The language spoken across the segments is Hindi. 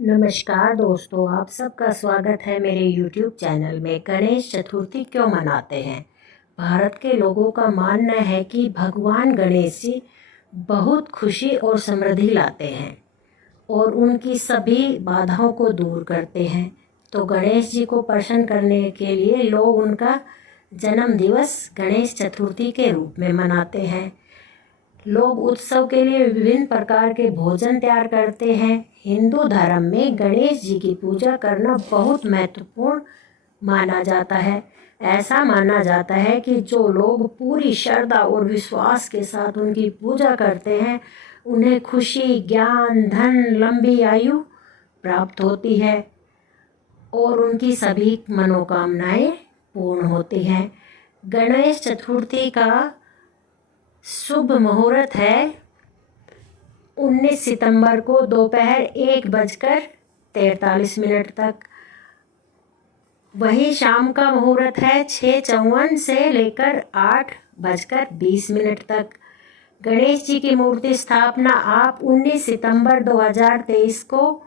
नमस्कार दोस्तों, आप सबका स्वागत है मेरे YouTube चैनल में। गणेश चतुर्थी क्यों मनाते हैं? भारत के लोगों का मानना है कि भगवान गणेश जी बहुत खुशी और समृद्धि लाते हैं और उनकी सभी बाधाओं को दूर करते हैं। तो गणेश जी को प्रसन्न करने के लिए लोग उनका जन्म दिवस गणेश चतुर्थी के रूप में मनाते हैं। लोग उत्सव के लिए विभिन्न प्रकार के भोजन तैयार करते हैं। हिंदू धर्म में गणेश जी की पूजा करना बहुत महत्वपूर्ण माना जाता है। ऐसा माना जाता है कि जो लोग पूरी श्रद्धा और विश्वास के साथ उनकी पूजा करते हैं, उन्हें खुशी, ज्ञान, धन, लंबी आयु प्राप्त होती है और उनकी सभी मनोकामनाएं पूर्ण होती हैं। गणेश चतुर्थी का शुभ मुहूर्त है 19 सितंबर को दोपहर 1:43 तक। वही शाम का मुहूर्त है 6:54 से लेकर 8:20 तक। गणेश जी की मूर्ति स्थापना आप 19 सितंबर 2023 को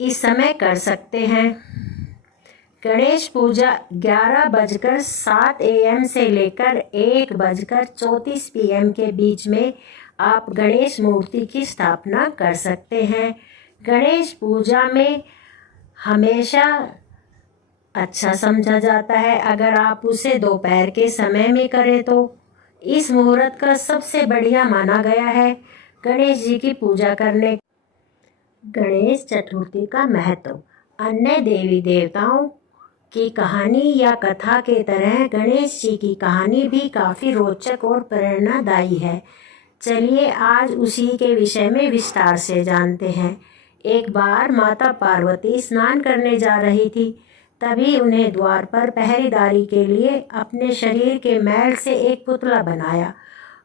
इस समय कर सकते हैं। गणेश पूजा 11:07 AM से लेकर 1:34 PM के बीच में आप गणेश मूर्ति की स्थापना कर सकते हैं। गणेश पूजा में हमेशा अच्छा समझा जाता है अगर आप उसे दोपहर के समय में करें तो। इस मुहूर्त का सबसे बढ़िया माना गया है गणेश जी की पूजा करने। गणेश चतुर्थी का महत्व। अन्य देवी देवताओं की कहानी या कथा के तरह गणेश जी की कहानी भी काफ़ी रोचक और प्रेरणादायी है। चलिए आज उसी के विषय में विस्तार से जानते हैं। एक बार माता पार्वती स्नान करने जा रही थी, तभी उन्हें द्वार पर पहरेदारी के लिए अपने शरीर के मैल से एक पुतला बनाया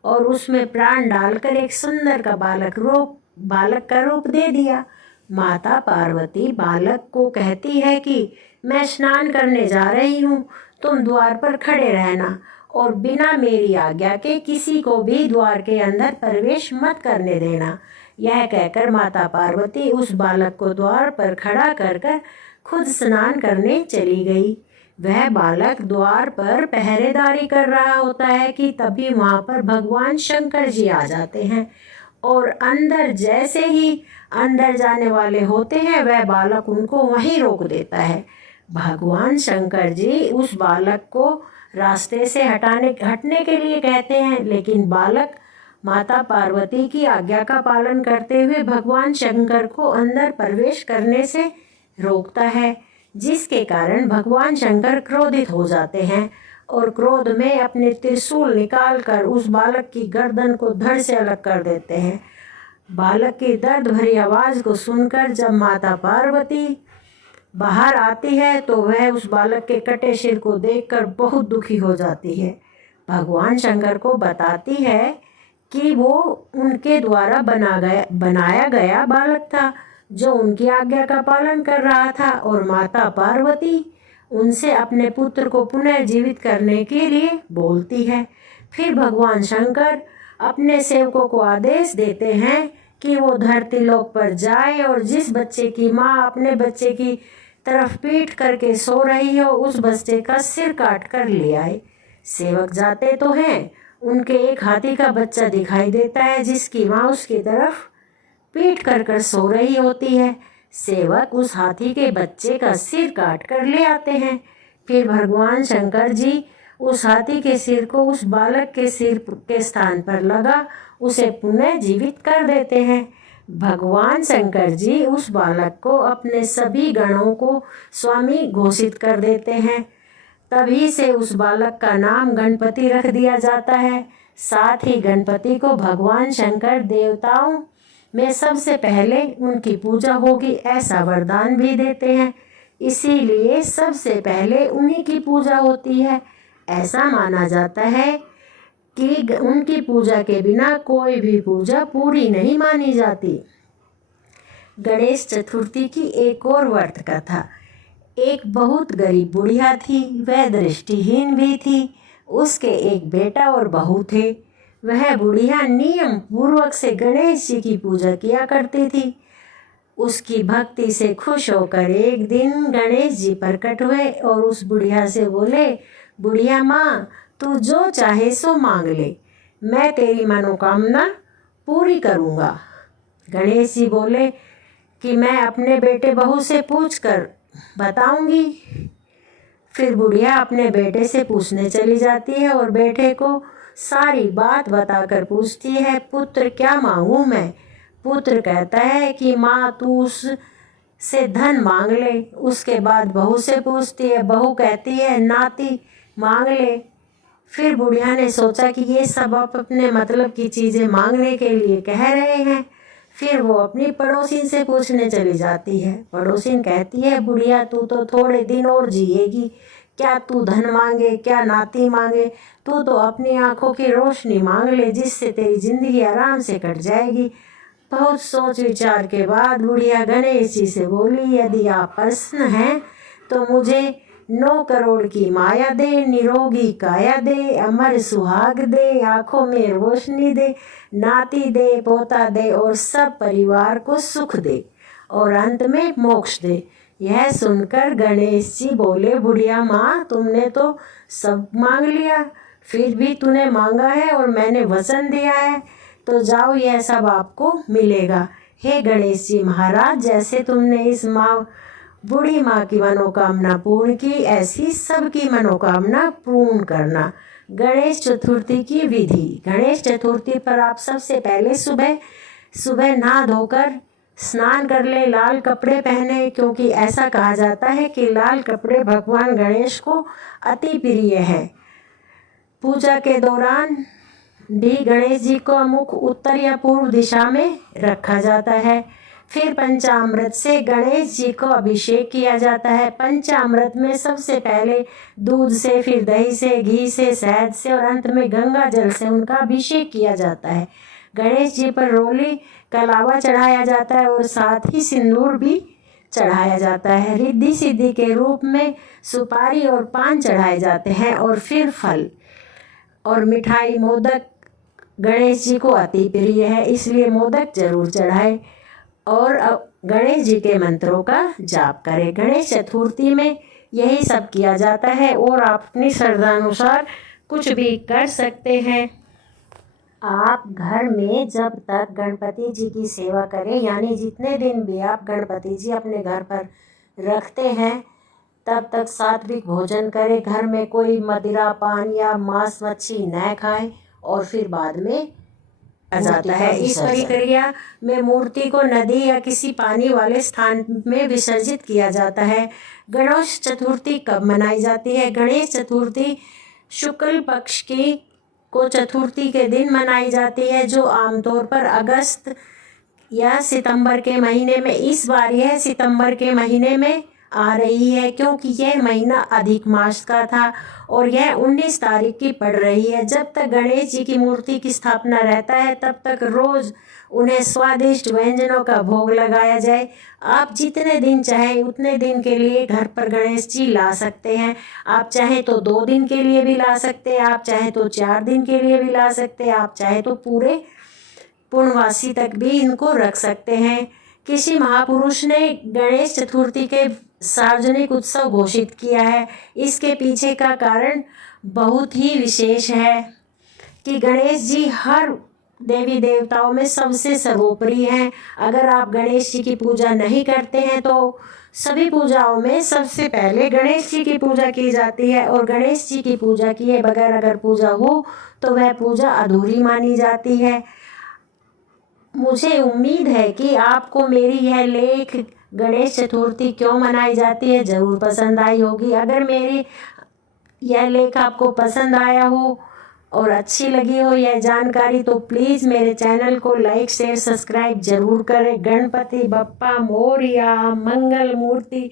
और उसमें प्राण डालकर एक सुंदर का बालक का रूप दे दिया। माता पार्वती बालक को कहती है कि मैं स्नान करने जा रही हूँ, तुम द्वार पर खड़े रहना और बिना मेरी आज्ञा के किसी को भी द्वार के अंदर प्रवेश मत करने देना। यह कहकर माता पार्वती उस बालक को द्वार पर खड़ा कर खुद स्नान करने चली गई। वह बालक द्वार पर पहरेदारी कर रहा होता है कि तभी वहाँ पर भगवान शंकर जी आ जाते हैं और अंदर जैसे ही अंदर जाने वाले होते हैं, वह बालक उनको वहीं रोक देता है। भगवान शंकर जी उस बालक को रास्ते से हटने के लिए कहते हैं, लेकिन बालक माता पार्वती की आज्ञा का पालन करते हुए भगवान शंकर को अंदर प्रवेश करने से रोकता है, जिसके कारण भगवान शंकर क्रोधित हो जाते हैं और क्रोध में अपने त्रिशूल निकालकर उस बालक की गर्दन को धड़ से अलग कर देते हैं। बालक की दर्द भरी आवाज़ को सुनकर जब माता पार्वती बाहर आती है तो वह उस बालक के कटे सिर को देखकर बहुत दुखी हो जाती है। भगवान शंकर को बताती है कि वो उनके द्वारा बनाया गया बालक था जो उनकी आज्ञा का पालन कर रहा था और माता पार्वती उनसे अपने पुत्र को पुनः जीवित करने के लिए बोलती है। फिर भगवान शंकर अपने सेवकों को आदेश देते हैं कि वो धरती लोक पर जाए और जिस बच्चे की माँ अपने बच्चे की तरफ पीठ करके सो रही हो, उस बच्चे का सिर काट कर ले आए। सेवक जाते तो हैं, उनके एक हाथी का बच्चा दिखाई देता है जिसकी माँ उसकी तरफ पीठ कर सो रही होती है। सेवक उस हाथी के बच्चे का सिर काट कर ले आते हैं। फिर भगवान शंकर जी उस हाथी के सिर को उस बालक के सिर के स्थान पर लगा उसे पुनः जीवित कर देते हैं। भगवान शंकर जी उस बालक को अपने सभी गणों को स्वामी घोषित कर देते हैं। तभी से उस बालक का नाम गणपति रख दिया जाता है। साथ ही गणपति को भगवान शंकर देवताओं में सबसे पहले उनकी पूजा होगी ऐसा वरदान भी देते हैं, इसीलिए सबसे पहले उन्हीं की पूजा होती है। ऐसा माना जाता है कि उनकी पूजा के बिना कोई भी पूजा पूरी नहीं मानी जाती। गणेश चतुर्थी की एक और व्रत कथा। एक बहुत गरीब बुढ़िया थी, वह दृष्टिहीन भी थी। उसके एक बेटा और बहू थे। वह बुढ़िया नियम पूर्वक से गणेश जी की पूजा किया करती थी। उसकी भक्ति से खुश होकर एक दिन गणेश जी प्रकट हुए और उस बुढ़िया से बोले, बुढ़िया माँ, तू जो चाहे सो मांग ले, मैं तेरी मनोकामना पूरी करूँगा। गणेश जी बोले कि मैं अपने बेटे बहू से पूछ कर बताऊँगी। फिर बुढ़िया अपने बेटे से पूछने चली जाती है और बेटे को सारी बात बताकर पूछती है, पुत्र क्या मांगूँ मैं? पुत्र कहता है कि माँ तू उससे धन मांग ले। उसके बाद बहू से पूछती है, बहू कहती है नाती मांग ले। फिर बुढ़िया ने सोचा कि ये सब आप अपने मतलब की चीज़ें मांगने के लिए कह रहे हैं। फिर वो अपनी पड़ोसिन से पूछने चली जाती है। पड़ोसिन कहती है, बुढ़िया तू तो थोड़े दिन और जिएगी, क्या तू धन मांगे, क्या नाती मांगे, तू तो अपनी आंखों की रोशनी मांग ले, जिससे तेरी जिंदगी आराम से कट जाएगी। बहुत सोच विचार के बाद बुढ़िया गणेश जी से बोली, यदि आप प्रसन्न हैं तो मुझे 9 करोड़ की माया दे, निरोगी काया दे, अमर सुहाग दे, आंखों में रोशनी दे, नाती दे, पोता दे और सब परिवार को सुख दे और अंत में मोक्ष दे। यह सुनकर गणेश जी बोले, बुढ़िया माँ, तुमने तो सब मांग लिया, फिर भी तूने मांगा है और मैंने वचन दिया है, तो जाओ यह सब आपको मिलेगा। हे गणेश जी महाराज, जैसे तुमने इस बूढ़ी माँ की मनोकामना पूर्ण की, ऐसी सबकी मनोकामना पूर्ण करना। गणेश चतुर्थी की विधि। गणेश चतुर्थी पर आप सबसे पहले सुबह सुबह नहा धोकर स्नान कर ले, लाल कपड़े पहने, क्योंकि ऐसा कहा जाता है कि लाल कपड़े भगवान गणेश को अति प्रिय है। पूजा के दौरान भी गणेश जी को मुख उत्तर या पूर्व दिशा में रखा जाता है। फिर पंचामृत से गणेश जी को अभिषेक किया जाता है। पंचामृत में सबसे पहले दूध से, फिर दही से, घी से, शहद से और अंत में गंगा जल से उनका अभिषेक किया जाता है। गणेश जी पर रोली कलावा चढ़ाया जाता है और साथ ही सिंदूर भी चढ़ाया जाता है। रिद्धि सिद्धि के रूप में सुपारी और पान चढ़ाए जाते हैं और फिर फल और मिठाई, मोदक गणेश जी को अति प्रिय है, इसलिए मोदक जरूर चढ़ाए और गणेश जी के मंत्रों का जाप करें। गणेश चतुर्थी में यही सब किया जाता है और आप अपनी श्रद्धानुसार कुछ भी कर सकते हैं। आप घर में जब तक गणपति जी की सेवा करें, यानी जितने दिन भी आप गणपति जी अपने घर पर रखते हैं, तब तक सात्विक भोजन करें। घर में कोई मदिरा, पान या मांस मच्छी न खाएं और फिर बाद में जाता है। इस प्रक्रिया में मूर्ति को नदी या किसी पानी वाले स्थान में विसर्जित किया जाता है। गणेश चतुर्थी कब मनाई जाती है? गणेश चतुर्थी शुक्ल पक्ष की को चतुर्थी के दिन मनाई जाती है, जो आमतौर पर अगस्त या सितंबर के महीने में, इस बार यह सितंबर के महीने में आ रही है, क्योंकि यह महीना अधिक मास का था और यह 19 तारीख की पड़ रही है। जब तक गणेश जी की मूर्ति की स्थापना रहता है, तब तक रोज उन्हें स्वादिष्ट व्यंजनों का भोग लगाया जाए। आप जितने दिन चाहें उतने दिन के लिए घर पर गणेश जी ला सकते हैं। आप चाहें तो 2 दिन के लिए भी ला सकते हैं, आप चाहें तो 4 दिन के लिए भी ला सकते हैं, आप चाहें तो पूरे पूर्णवासी तक भी इनको रख सकते हैं। किसी महापुरुष ने गणेश चतुर्थी के सार्वजनिक उत्सव घोषित किया है। इसके पीछे का कारण बहुत ही विशेष है कि गणेश जी हर देवी देवताओं में सबसे सर्वोपरि हैं। अगर आप गणेश जी की पूजा नहीं करते हैं तो सभी पूजाओं में सबसे पहले गणेश जी की पूजा की जाती है और गणेश जी की पूजा किए बगैर अगर पूजा हो तो वह पूजा अधूरी मानी जाती है। मुझे उम्मीद है कि आपको मेरी यह लेख गणेश चतुर्थी क्यों मनाई जाती है ज़रूर पसंद आई होगी। अगर मेरी यह लेख आपको पसंद आया हो और अच्छी लगी हो यह जानकारी, तो प्लीज़ मेरे चैनल को लाइक, शेयर, सब्सक्राइब जरूर करें। गणपति बप्पा मोरिया, मंगल मूर्ति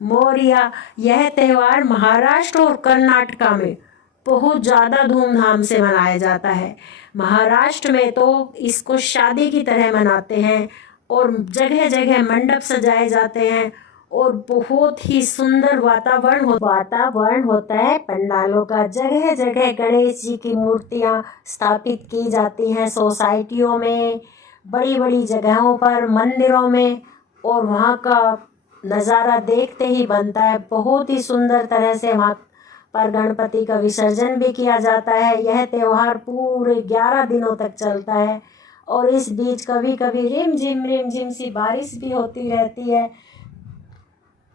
मोरिया। यह त्यौहार महाराष्ट्र और कर्नाटका में बहुत ज़्यादा धूमधाम से मनाया जाता है। महाराष्ट्र में तो इसको शादी की तरह मनाते हैं और जगह जगह मंडप सजाए जाते हैं और बहुत ही सुंदर वातावरण होता है पंडालों का। जगह जगह गणेश जी की मूर्तियां स्थापित की जाती हैं, सोसाइटियों में, बड़ी बड़ी जगहों पर, मंदिरों में और वहाँ का नज़ारा देखते ही बनता है। बहुत ही सुंदर तरह से वहाँ पर गणपति का विसर्जन भी किया जाता है। यह त्यौहार पूरे 11 दिनों तक चलता है और इस बीच कभी कभी रिम झिम सी बारिश भी होती रहती है।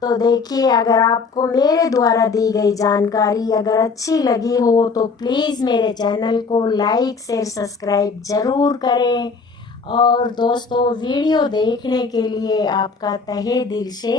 तो देखिए, अगर आपको मेरे द्वारा दी गई जानकारी अगर अच्छी लगी हो तो प्लीज़ मेरे चैनल को लाइक शेयर सब्सक्राइब ज़रूर करें। और दोस्तों, वीडियो देखने के लिए आपका तहे दिल से